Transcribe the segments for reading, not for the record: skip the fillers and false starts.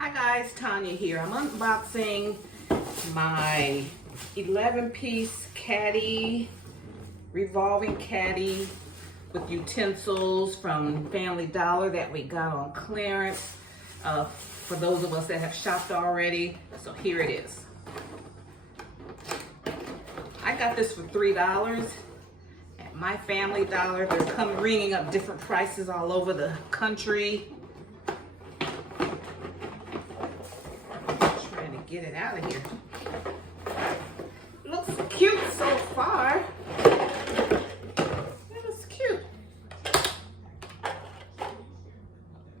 Hi guys, Tanya here. I'm unboxing my 11-piece caddy, revolving caddy with utensils from Family Dollar that we got on clearance for those of us that have shopped already. So here it is. I got this for $3 at my Family Dollar. They're ringing up different prices all over the country. Get it out of here. Looks cute so far. It looks cute.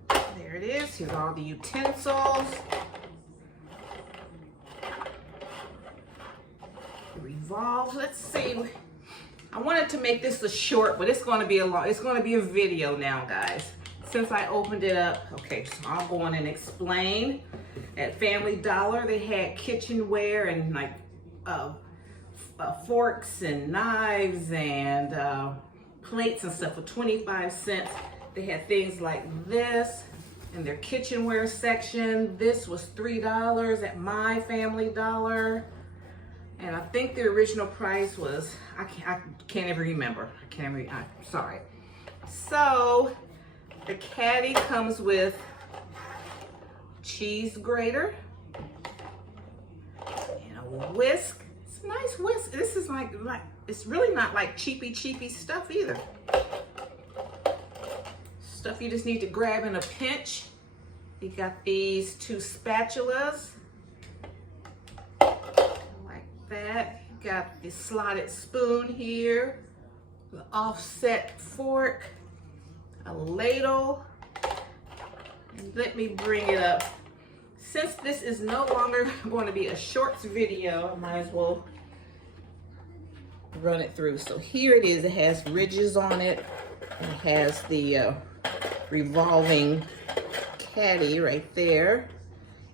There it is. Here's all the utensils. Revolve. Let's see. I wanted to make this a short, but it's going to be a long. It's going to be a video now, guys. Since I opened it up, okay, so I'll go on and explain. At Family Dollar, they had kitchenware and like forks and knives and plates and stuff for 25 cents. They had things like this in their kitchenware section. This was $3 at my Family Dollar. And I think the original price was, I can't even remember. I'm sorry. So, the caddy comes with cheese grater and a whisk. It's a nice whisk. This is like it's really not like cheapy stuff either. Stuff you just need to grab in a pinch. You got these two spatulas like that. You got the slotted spoon here, the offset fork, a ladle. Let me bring it up. Since this is no longer going to be a shorts video, I might as well run it through. So here it is. It has ridges on it. It has the revolving caddy right there.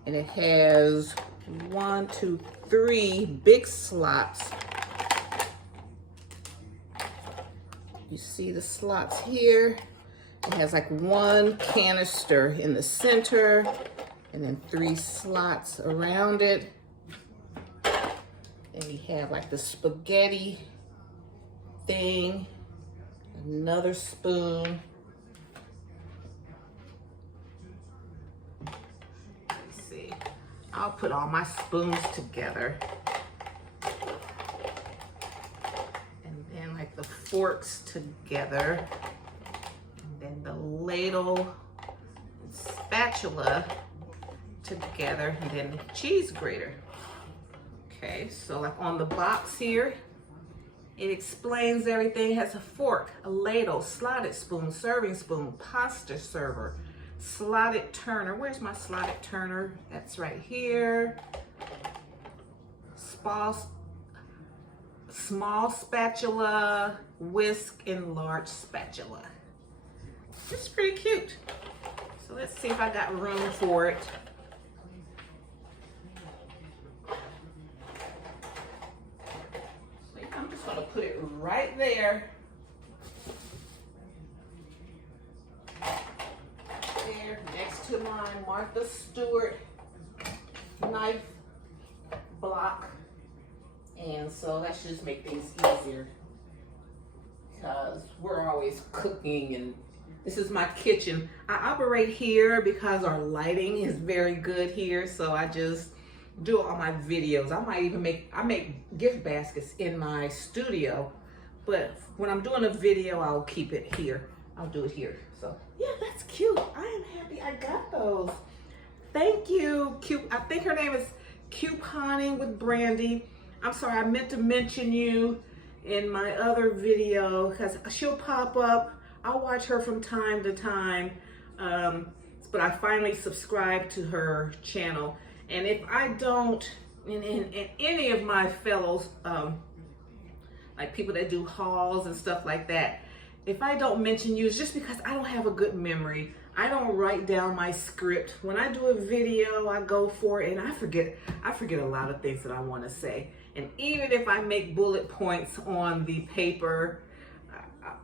And it has 1, 2, 3 big slots. You see the slots here. It has like 1 canister in the center and then 3 slots around it. Then you have like the spaghetti thing, another spoon. Let's see. I'll put all my spoons together. And then like the forks together. And the ladle and spatula together, and then the cheese grater. Okay, so like on the box here, it explains everything. It has a fork, a ladle, slotted spoon, serving spoon, pasta server, slotted turner. Where's my slotted turner? That's right here. Small spatula, whisk, and large spatula. It's pretty cute. So let's see if I got room for it. So I'm just gonna put it right there. There, next to my Martha Stewart knife block. And so that should just make things easier, because we're always cooking, and this is my kitchen. I operate here because our lighting is very good here, so I just do all my videos. I might even make gift baskets in my studio, but when I'm doing a video, I'll keep it here. I'll do it here. So yeah, that's cute. I am happy I got those. Thank you. I think her name is Couponing with Brandy. I'm sorry, I meant to mention you in my other video because she'll pop up. I'll watch her from time to time, but I finally subscribed to her channel. And if I don't, and any of my fellows, like people that do hauls and stuff like that, if I don't mention you, it's just because I don't have a good memory. I don't write down my script. When I do a video, I go for it, and I forget a lot of things that I want to say. And even if I make bullet points on the paper,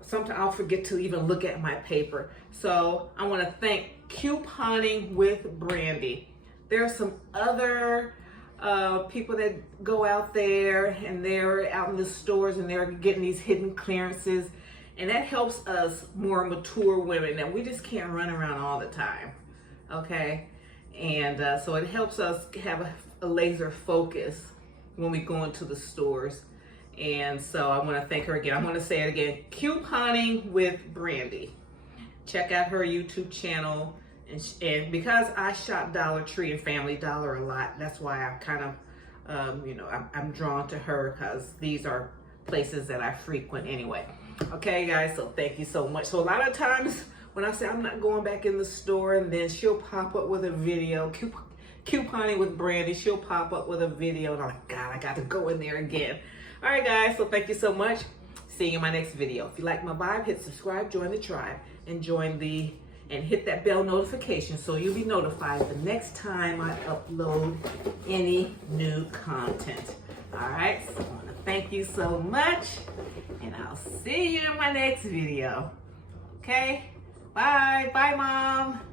sometimes I'll forget to even look at my paper. So I want to thank Couponing with Brandy. there are some other people that go out there and they're out in the stores and they're getting these hidden clearances, and that helps us more mature women, and we just can't run around all the time, okay? And so it helps us have a laser focus when we go into the stores. And so I want to thank her again. I want to say it again, Couponing with Brandy. Check out her YouTube channel. And because I shop Dollar Tree and Family Dollar a lot, that's why I kind of, you know, I'm drawn to her, because these are places that I frequent anyway. Okay, guys, so thank you so much. So a lot of times when I say I'm not going back in the store, and then she'll pop up with a video, Couponing with Brandy, she'll pop up with a video, and I'm like, God, I got to go in there again. All right, guys, so thank you so much. See you in my next video. If you like my vibe, hit subscribe, join the tribe, and hit that bell notification so you'll be notified the next time I upload any new content. All right, so I want to thank you so much, and I'll see you in my next video. Okay, bye, Mom.